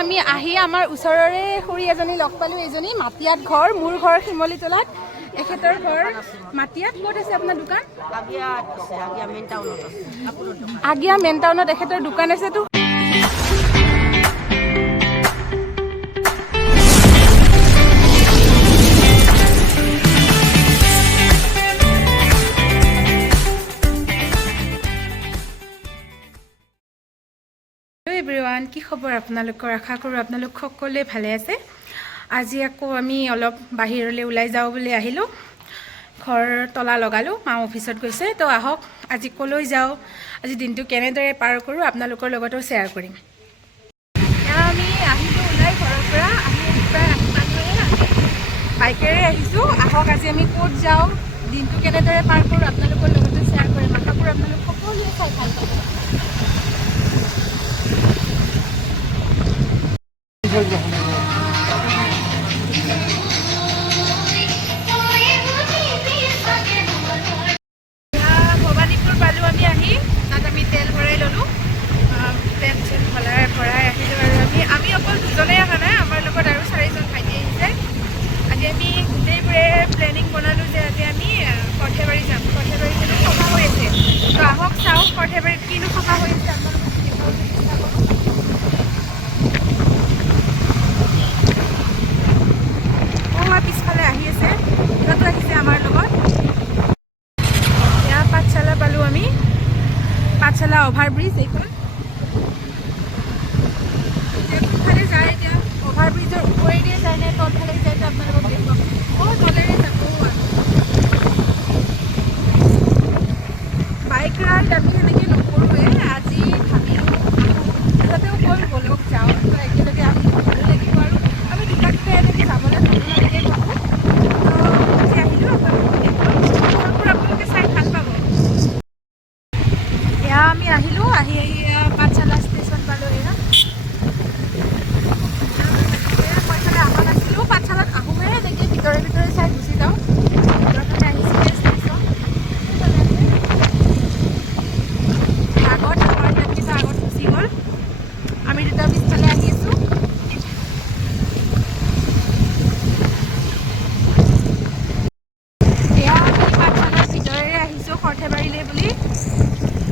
আমি আহি আমাৰ ওচৰৰে খুৰী এজনী লগ পালোঁ। এইজনী মাটিয়াত ঘৰ, মোৰ ঘৰ শিমলীতলাত, এখেতৰ ঘৰ মাটিয়াত। ক'ত আছে আপোনাৰ দোকান? আগিয়া মেইন টাউনত এখেতৰ দোকান আছেতো। এভৰিৱান, কি খবৰ আপোনালোকৰ? আশা কৰোঁ আপোনালোক সকলোৱে ভালে আছে। আজি আকৌ আমি অলপ বাহিৰলৈ ওলাই যাওঁ বুলি আহিলোঁ। ঘৰ তলা লগালোঁ, মা অফিচত গৈছে। তো আহক আজি ক'লৈ যাওঁ, আজি দিনটো কেনেদৰে পাৰ কৰোঁ আপোনালোকৰ লগতো শ্বেয়াৰ কৰিম। আমি আহিলোঁ ওলাই ঘৰৰ পৰা, বাইকেৰে আহিছোঁ। আহক আজি আমি ক'ত যাওঁ, দিনটো কেনেদৰে পাৰ কৰোঁ আপোনালোকৰ লগতো শ্বেয়াৰ কৰিম। আশা কৰোঁ আপোনালোক সকলোৱে চাই ভাল পাব। ভবানীপুৰ পালোঁ আমি আহি, তাত আমি তেল ভৰাই ল'লোঁ। তেল চেল ভৰাই আহিলোঁ আৰু আমি অকল দুজনেই অহা নাই, আমাৰ লগত আৰু 4জন ভাইটি আহিছে। আজি আমি গোটেইবোৰে প্লেনিং বনালোঁ যে আজি আমি সৰ্থেবাৰী যাম। সৰ্থেবাৰীত কিন্তু সভা হৈ আছে। তো আহক চাওঁ সৰ্থেবাৰীত কিনো সভা হৈ আছে আপোনালোকক দেখাবলৈ চেষ্টা কৰোঁ। পিছফালে আহি আছে, ইহঁতো আহিছে আমাৰ লগত। এয়া পাঠশালা পালোঁ আমি, পাঠশালা অভাৰব্ৰিজ এইখন। কোনফালে যায় এতিয়া, অভাৰব্ৰিজৰ ওপৰেদিয়ে যায় নে তলফালে যায় তো আপোনালোকক দেখুৱাম। তলেৰে যাব বাইক ৰাইড আমি সেনেকৈ নকৰোঁৱে। আজি ভাবিলোঁ ইহঁতেও গ'ল, ব'লক যাওঁ, তো একেলগে আমি ভালো লাগিব আৰু আমি দুটাকৈ এনেকৈ যাবলৈ ভালো নালাগে ক'তো। আজি আহিলোঁ আপোনালোকক দেখুৱাম, আপোনালোকে চাই ভাল পাব। এয়া আমি আহিলোঁ, আহি পাঠশালা ষ্টেচন পালোঁ। এয়া মই ফালে অহা নাছিলোঁ, পাঠশালাত আহোঁহে এনেকৈ ভিতৰে ভিতৰে চাই গুচি যাওঁ। ভিতৰফালে আহিছিলে ষ্টেচন, আগত আমাৰ ইয়াতকেইটা আগত গুচি গ'ল, আমি দুটা পিছফালে আহি আছোঁ। এয়া আমি পাঠশালাৰ ভিতৰেৰে আহিছোঁ সৰ্থেবাৰীলৈ বুলি।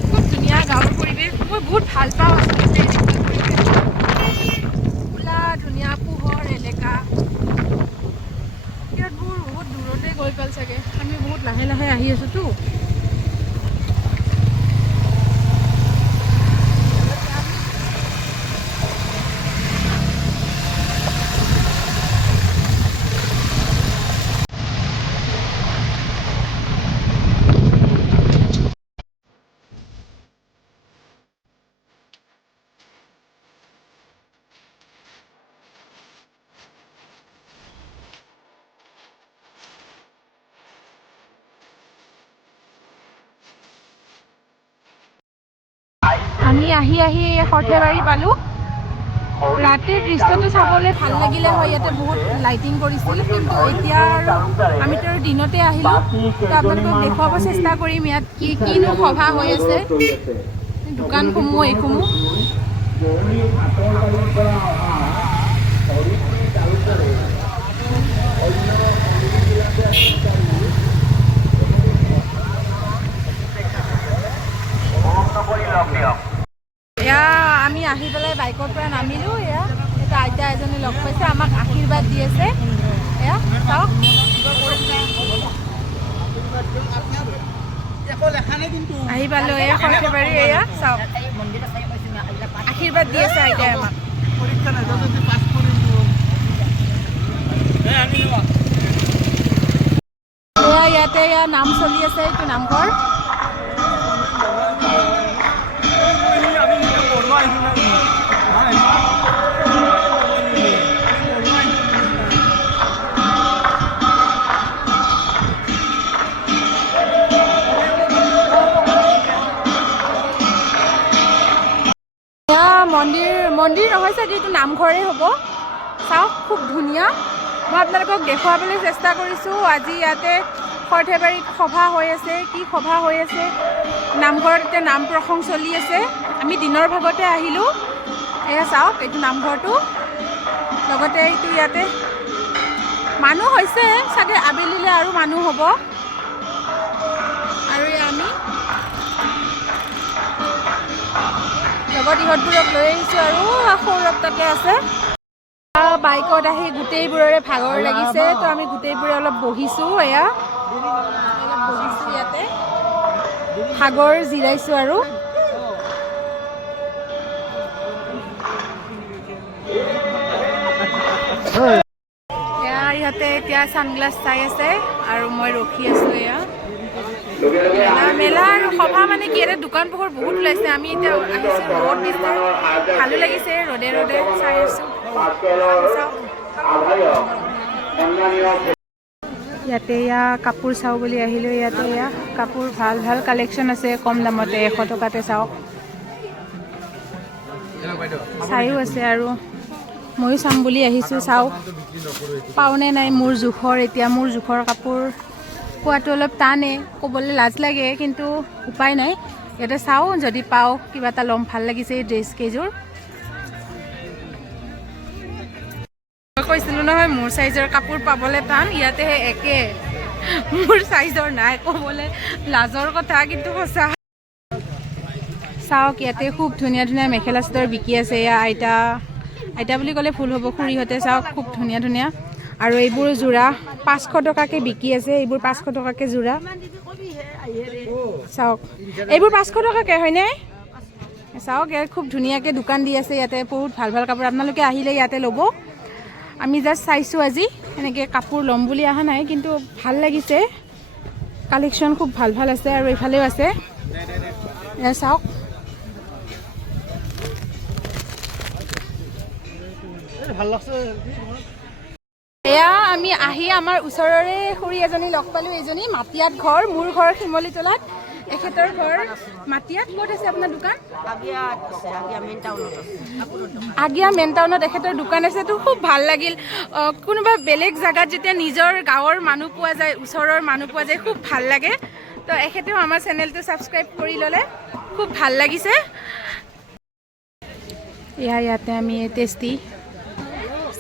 খুব ধুনীয়া গাঁৱৰ পৰিৱেশ, মই বহুত ভাল পাওঁ আচলতে এনেকুৱা পৰিৱেশ। খোলা ধুনীয়া পোহৰ এলেকা। ইয়াত বহুত দূৰতে গৈ পাল চাগে, আমি বহুত লাহে লাহে আহি আছোঁতো। আমি আহি সৰ্থেবাৰী পালোঁ। ৰাতিৰ দৃশ্যটো চাবলৈ ভাল লাগিলে হয়, ইয়াতে বহুত লাইটিং কৰিছিল, কিন্তু এতিয়া আৰু আমিতো আৰু দিনতে আহিলোঁ। তো আপোনালোকক দেখুৱাব চেষ্টা কৰিম ইয়াত কিনো সভা হৈ আছে, দোকানসমূহ এইসমূহ। এয়া আমি আহি পেলাই বাইকৰ পৰা নামিলোঁ। এয়া এটা আইতা এজনী লগ পাইছে, আমাক আশীৰ্বাদ দি আছে। এয়া চাওক, আহি পালোঁ এয়া সৰ্থেবাৰী। এয়া চাওক, আশীৰ্বাদ দি আছে আইতাই আমাক। এয়া ইয়াতে নাম চলি আছে, এইটো নামঘৰ। মন্দিৰ নহয় চাগে, এইটো নামঘৰে হ'ব। চাওক খুব ধুনীয়া। মই আপোনালোকক দেখুৱাবলৈ চেষ্টা কৰিছোঁ। আজি ইয়াতে সৰ্থেবাৰীত সভা হৈ আছে। কি সভা হৈ আছে, নামঘৰত এতিয়া নাম প্ৰসংগ চলি আছে। আমি দিনৰ ভাগতে আহিলোঁ, এয়া চাওক এইটো নামঘৰটো লগতে এইটো ইয়াতে মানুহ হৈছে চাগে আবেলিলৈ আৰু মানুহ হ'ব আৰু আমি লগত ইহঁতবোৰক লৈ আহিছোঁ আৰু সৌৰভ তাতে আছে বাইকত আহি গোটেইবোৰৰে ভাগৰ লাগিছে তো আমি গোটেইবোৰে অলপ বহিছোঁ এয়া অলপ বহিছোঁ ইয়াতে ভাগৰ জিৰাইছোঁ আৰু ইহঁতে এতিয়া ছানগ্লাছ চাই আছে আৰু মই ৰখি আছোঁ এয়া মেলা আৰু সভা মানে কি এটা দোকান পোহৰ বহুত ওলাইছে আমি এতিয়া আহিছোঁ ৰ'দ দিছে ভালো লাগিছে ৰ'দে ৰ'দে চাই আছোঁ ইয়াতে এয়া কাপোৰ চাওঁ বুলি আহিলোঁ ইয়াতে এয়া কাপোৰ ভাল ভাল কালেকশ্যন আছে কম দামতে 100 টকাতে চাওক চাইও আছে আৰু ময়ো চাম বুলি আহিছোঁ চাওক পাওঁনে নাই মোৰ জোখৰ এতিয়া মোৰ জোখৰ কাপোৰ পোৱাটো অলপ টানে ক'বলৈ লাজ লাগে কিন্তু উপায় নাই ইয়াতে চাওঁ যদি পাওঁ কিবা এটা ল'ম ভাল লাগিছে এই ড্ৰেছ কেইযোৰ মই কৈছিলোঁ নহয় মোৰ চাইজৰ কাপোৰ পাবলৈ টান ইয়াতেহে একে মোৰ চাইজৰ নাই ক'বলৈ লাজৰ কথা কিন্তু সঁচা চাওক ইয়াতে খুব ধুনীয়া ধুনীয়া মেখেলা চাদৰ বিকি আছে এয়া আইতা বুলি ক'লে ভুল হ'ব খুৰীহঁতে চাওক খুব ধুনীয়া ধুনীয়া আৰু এইবোৰ যোৰা 500 টকাকৈ বিকি আছে এইবোৰ 500 টকাকৈ যোৰা চাওক এইবোৰ 500 টকাকৈ হয়নে চাওক ইয়াত খুব ধুনীয়াকৈ দোকান দি আছে ইয়াতে বহুত ভাল ভাল কাপোৰ আপোনালোকে আহিলে ইয়াতে ল'ব আমি জাষ্ট চাইছোঁ আজি এনেকৈ কাপোৰ ল'ম বুলি অহা নাই কিন্তু ভাল লাগিছে কালেকশ্যন খুব ভাল ভাল আছে আৰু এইফালেও আছে এয়া চাওক এয়া আমি আহি আমাৰ ওচৰৰে খুৰী এজনী লগ পালোঁ এইজনী মাটিয়াত ঘৰ মোৰ ঘৰ শিমলীতলাত এখেতৰ ঘৰ মাটিয়াত ক'ত আছে আপোনাৰ দোকান আগিয়া মেইন টাউনত এখেতৰ দোকান আছে তো খুব ভাল লাগিল কোনোবা বেলেগ জেগাত যেতিয়া নিজৰ গাঁৱৰ মানুহ পোৱা যায় ওচৰৰ মানুহ পোৱা যায় খুব ভাল লাগে তো এখেতেও আমাৰ চেনেলটো ছাবস্ক্ৰাইব কৰি ল'লে খুব ভাল লাগিছে ইয়াতে আমি টেষ্টি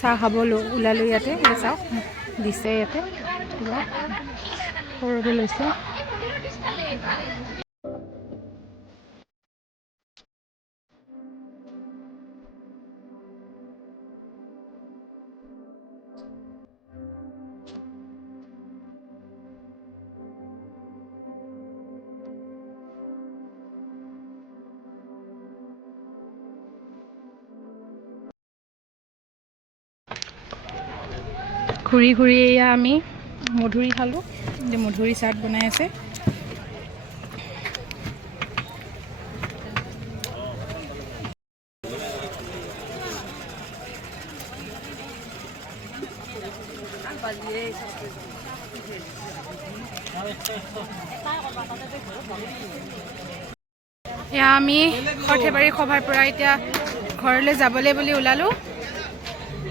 চাহ খাব ওলালোঁ ইয়াতে চাওক দিছে ইয়াতে সৰুটো লৈছে ঘূৰি ঘূৰি এয়া আমি মধুৰি খালোঁ যে মধুৰি চাট বনাই আছে এয়া আমি সৰ্থেবাৰী সভাৰ পৰা এতিয়া ঘৰলৈ যাবলৈ বুলি ওলালোঁ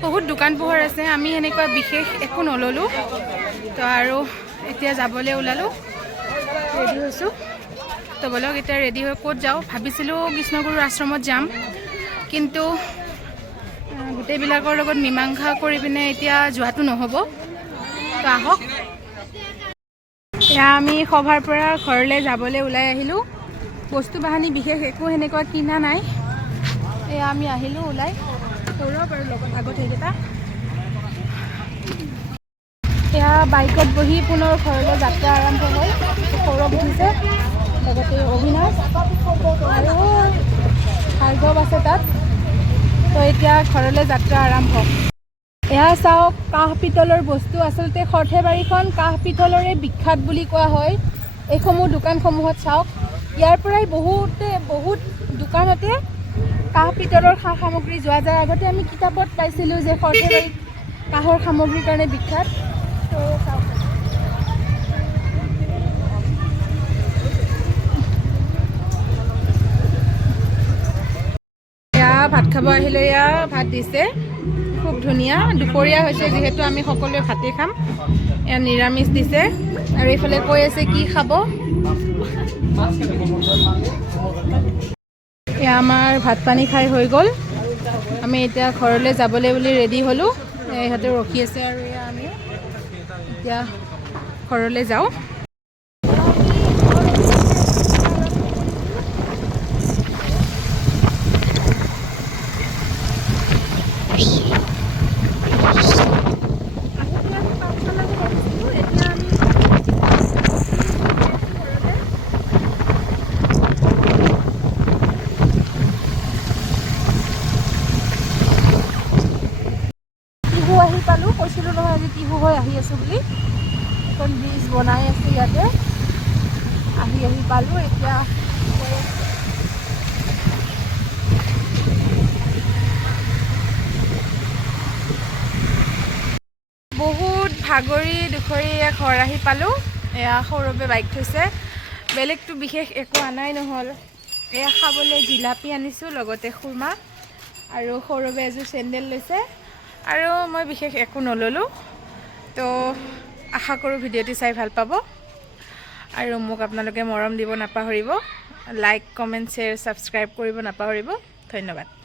বহুত দোকান পোহৰ আছে আমি এনেকুৱা বিশেষ একো নললোঁ তো আৰু এতিয়া যাবলৈ ওলালোঁ ৰেডি হৈছোঁ তো বলক এতিয়া ৰেডি হৈ ক'ত যাওঁ ভাবিছিলোঁ কৃষ্ণগুৰু আশ্ৰমত যাম কিন্তু গোটেইবিলাকৰ লগত মীমাংসা কৰি পিনে এতিয়া যোৱাটো নহ'ব তো আহক এয়া আমি সভাৰ পৰা ঘৰলৈ যাবলৈ ওলাই আহিলোঁ বস্তু বাহানি বিশেষ একো সেনেকুৱা কিনা নাই এয়া আমি আহিলোঁ ওলাই সৌৰভ আৰু লগত আগত সেইকেইটা এয়া বাইকত বহি পুনৰ ঘৰলৈ যাত্ৰা আৰম্ভ হ'ল সৌৰভ উঠিছে লগতে অভিনাশ আৰু ভাৰ্গৱ আছে তাত তো এতিয়া ঘৰলৈ যাত্ৰা আৰম্ভ এয়া চাওক কাঁহ পিতলৰ বস্তু আচলতে সৰ্থেবাৰীখন কাঁহ পিতলৰে বিখ্যাত বুলি কোৱা হয় এইসমূহ দোকানসমূহত চাওক ইয়াৰ পৰাই বহুত দোকানতে কাঁহ পিতলৰ সা সামগ্ৰী যোৱা যায় আগতে আমি কিতাপত পাইছিলোঁ যে সৰ্থেবাৰীত কাঁহৰ সামগ্ৰীৰ কাৰণে বিখ্যাত তো চাওক এয়া ভাত খাব আহিলে এয়া ভাত দিছে খুব ধুনীয়া দুপৰীয়া হৈছে যিহেতু আমি সকলোৱে ভাতে খাম এয়া নিৰামিষ দিছে আৰু এইফালে কৈ আছে কি খাব এয়া আমাৰ ভাত পানী খাই হৈ গ'ল আমি এতিয়া ঘৰলৈ যাবলৈ বুলি ৰেডি হ'লোঁ ইহঁতে ৰখি আছে আৰু এয়া আমি এতিয়া ঘৰলৈ যাওঁ আহি পালোঁ কৈছিলোঁ নহয় আজি টিহু হৈ আহি আছোঁ বুলি এখন ব্ৰিজ বনাই আছে ইয়াতে আহি পালোঁ এতিয়া বহুত ভাগৰি দুখৰি ঘৰ আহি পালোঁ এয়া সৌৰভে বাইক থৈছে বেলেগটো বিশেষ একো আনাই নহ'ল এয়া খাবলৈ জিলাপি আনিছোঁ লগতে খুৰমা আৰু সৌৰভে এযোৰ চেণ্ডেল লৈছে আৰু মই বিশেষ একো নললোঁ তো আশা কৰোঁ ভিডিঅ'টি চাই ভাল পাব আৰু মোক আপোনালোকে মৰম দিব নাপাহৰিব লাইক কমেণ্ট শ্বেয়াৰ ছাবস্ক্ৰাইব কৰিব নাপাহৰিব ধন্যবাদ